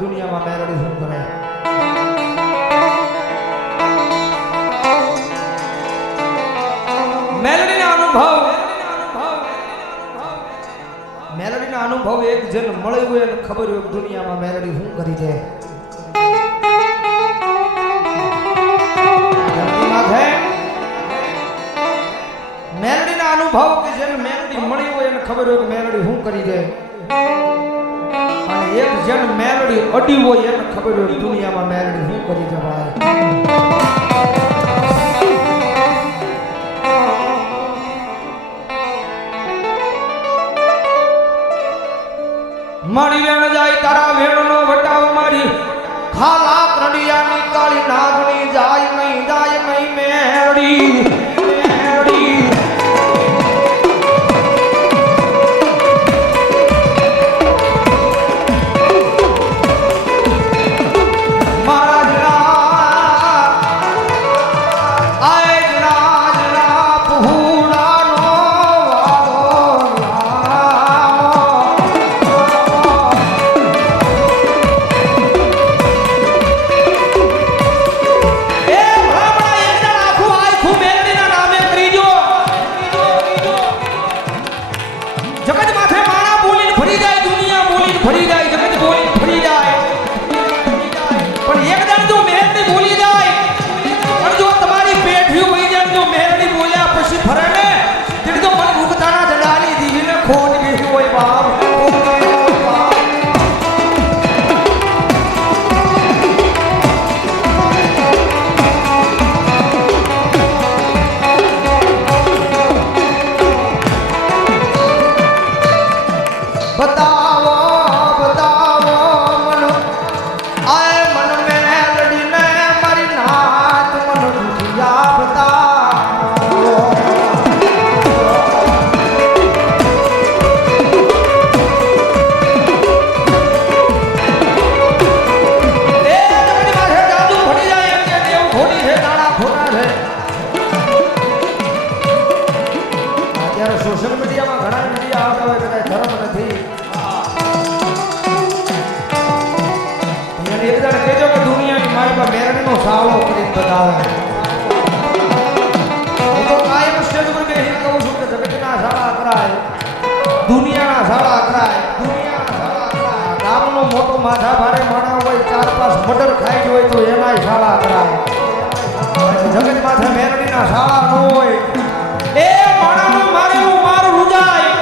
દુનિયામાં મેલડી શું કરે મેલડીના અનુભવ એક જેને મળ્યું હોય અને ખબર હોય દુનિયામાં મેલડી શું કરી છે મેલડીના અનુભવ કે જેને મેલડી મળી હોય અને ખબર હોય કે મેલડી શું કરી છે અને એક જેને મેલડી અડી હોય એને ખબર હોય દુનિયામાં મેલડી શું કરી છે ભાઈ મારી વેણ જાય તારા વેણનો વટાવ મારી ખાલા કરડિયાની કાળી નાગણી જાય નહીં મેરડી સોશિયલ મીડિયામાં ઘણા મીડિયા આવતા હોય કદાચ ધર્મ નથી એને એક જણ કહેજો કે દુનિયાની મારી પર મેરડીનો સાવળો કરીને બતાવે હું તો કાયમ સ્ટેજ ઉપર બેસીને કહું છું કે જગતના સાળા કરાય દુનિયાના સાળા કરાય ગામનો મોટો માથા ભારે માણસ હોય 4-5 મર્ડર ખાઈ ગયો હોય તો એનાય સાળા કરાય જગત માથે મેરડીના સાળા ન હોય એ માણાનો મારેલું મારું રૂજાય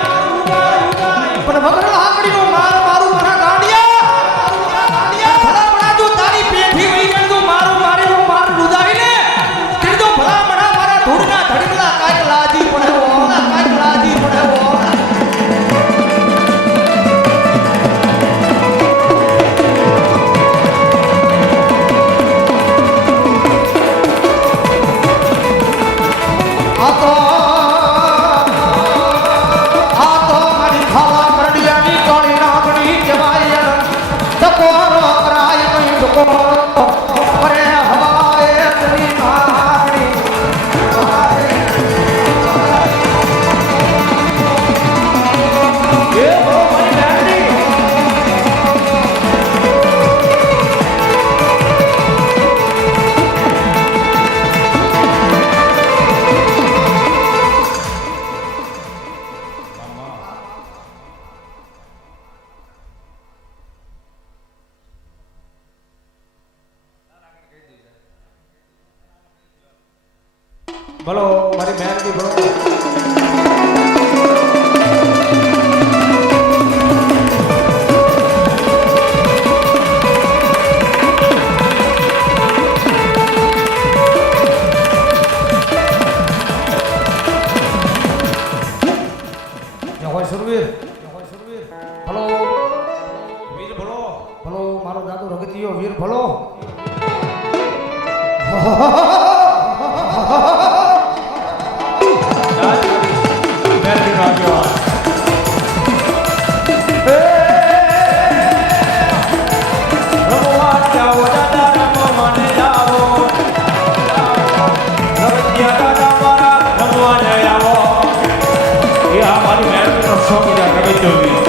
પણ વગર લાકડીનો મારું મારા ગાંડિયા ભલા મણા તું તારી પેઠી વઈ ગઈ તું મારું મારેલું મારું રૂજાય ને તે તો ભલા મણા મારા ધૂળના ધડકલા કાઈ લાજી પડે ભલો મારી મેરડી ભલો સુરવીર ભલો વીર ભલો ભલો મારો દાદો રગતિયો વીર ભલો Show me that.